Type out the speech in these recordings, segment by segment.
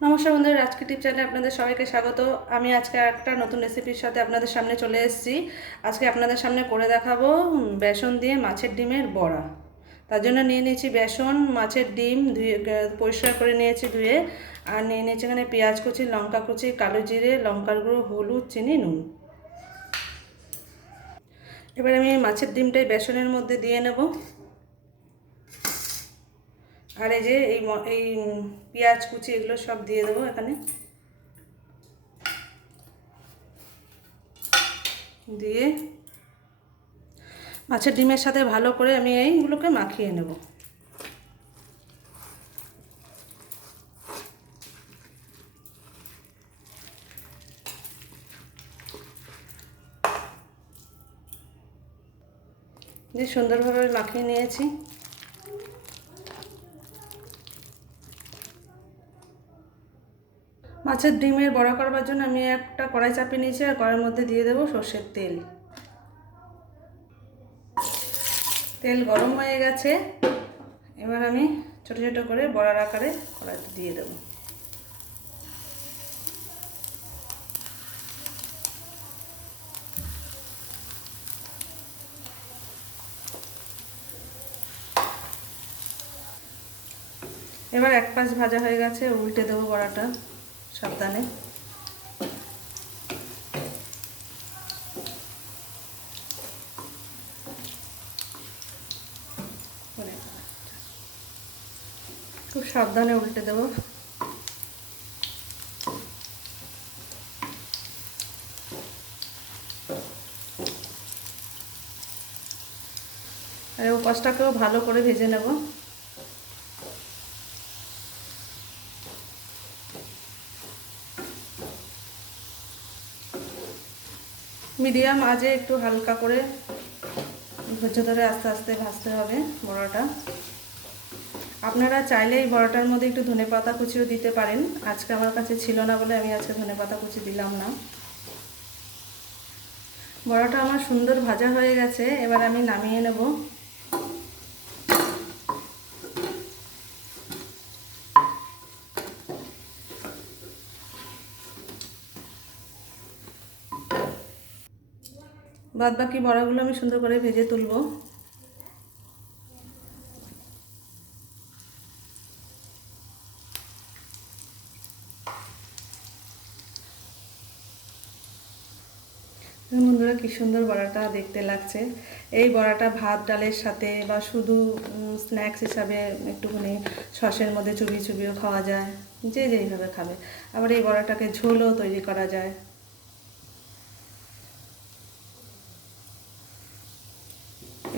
নমস্কার বন্ধুরা, আজকে টিপ চ্যানেলে আপনাদের সবাইকে স্বাগত। আমি আজকে একটা নতুন রেসিপির সাথে আপনাদের সামনে চলে এসেছি। আজকে আপনাদের সামনে করে দেখাবো বেসন দিয়ে মাছের ডিমের বড়া। তার জন্য নিয়ে নিয়েছি বেসন, মাছের ডিম, ধুয়ে পরিষ্কার করে নিয়েছি ধুয়ে। আর নিয়ে নিয়েছি এখানে পেঁয়াজ কুচি, লঙ্কা কুচি, কালো জিরে, লঙ্কার গুঁড়ো, হলুদ, চিনি, নুন। এবার আমি মাছের ডিমটাই বেসনের মধ্যে দিয়ে নেব। আর এই যে এই এই পেঁয়াজ, কুচি এগুলো সব দিয়ে দেবো এখানে। দিয়ে মাছের ডিমের সাথে ভালো করে আমি এইগুলোকে মাখিয়ে নেব। দিয়ে সুন্দরভাবে মাখিয়ে নিয়েছি। মাছের ডিমের বড়া করবার জন্য আমি একটা কড়াই চাপিয়ে নিয়েছি, আর কড়াইয়ের মধ্যে দিয়ে দেবো সর্ষের তেল। তেল গরম হয়ে গেছে। এবার আমি ছোটো ছোটো করে বড়ার আকারে কড়াইতে দিয়ে দেবো। এবার এক পাশ ভাজা হয়ে গেছে, উল্টে দেবো বড়াটা। সাবধানে। খুব সাবধানে উল্টে দেবো। আর ও পাশটাকেও ভালো করে ভেজে নেব। মিডিয়াম আজে একটু হালকা করে ধৈর্য ধরে আস্তে আস্তে ভাজতে হবে বড়াটা। আপনারা চাইলে এই বড়াটার মধ্যে একটু ধনে পাতা কুচিও দিতে পারেন। আজকে আমার কাছে ছিল না বলে আমি আজকে ধনে পাতা কুচি দিলাম না। বড়াটা আমার সুন্দর ভাজা হয়ে গেছে, এবার আমি নামিয়ে নেব। বাদ বাকি বড়াগুলো আমি সুন্দর করে ভেজে তুলবো। বন্ধুরা, কি সুন্দর বড়াটা দেখতে লাগছে। এই বড়াটা ভাত, ডালের সাথে বা শুধু স্ন্যাক্স হিসাবে একটুখানি সসের মধ্যে চুবিয়ে চুবিয়েও খাওয়া যায়। যে যেইভাবে খাবে। আবার এই বড়াটাকে ঝোলও তৈরি করা যায়।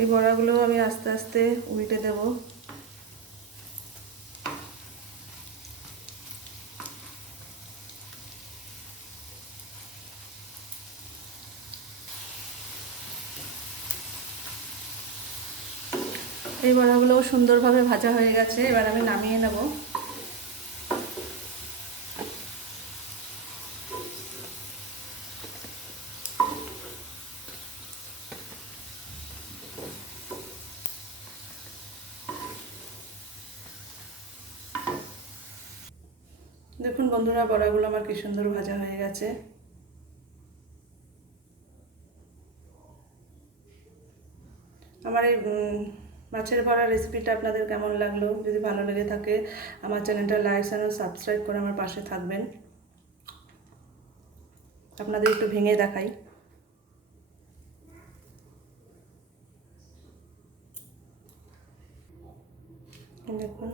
এই বড়াগুলো আমি আস্তে আস্তে উল্টে দেব। এই বড়াগুলো সুন্দরভাবে ভাজা হয়ে গেছে, এবার আমি নামিয়ে নেব। দেখুন বন্ধুরা, বড়াগুলো আমার কি সুন্দর ভাজা হয়ে গেছে। আমার এই মাছের ভরা রেসিপিটা আপনাদের কেমন লাগল? যদি ভালো লেগে থাকে, আমার চ্যানেলটা লাইক চ্যানেল সাবস্ক্রাইব করে আমার পাশে থাকবেন। আপনাদের একটু ভেঙে দেখাই। দেখুন।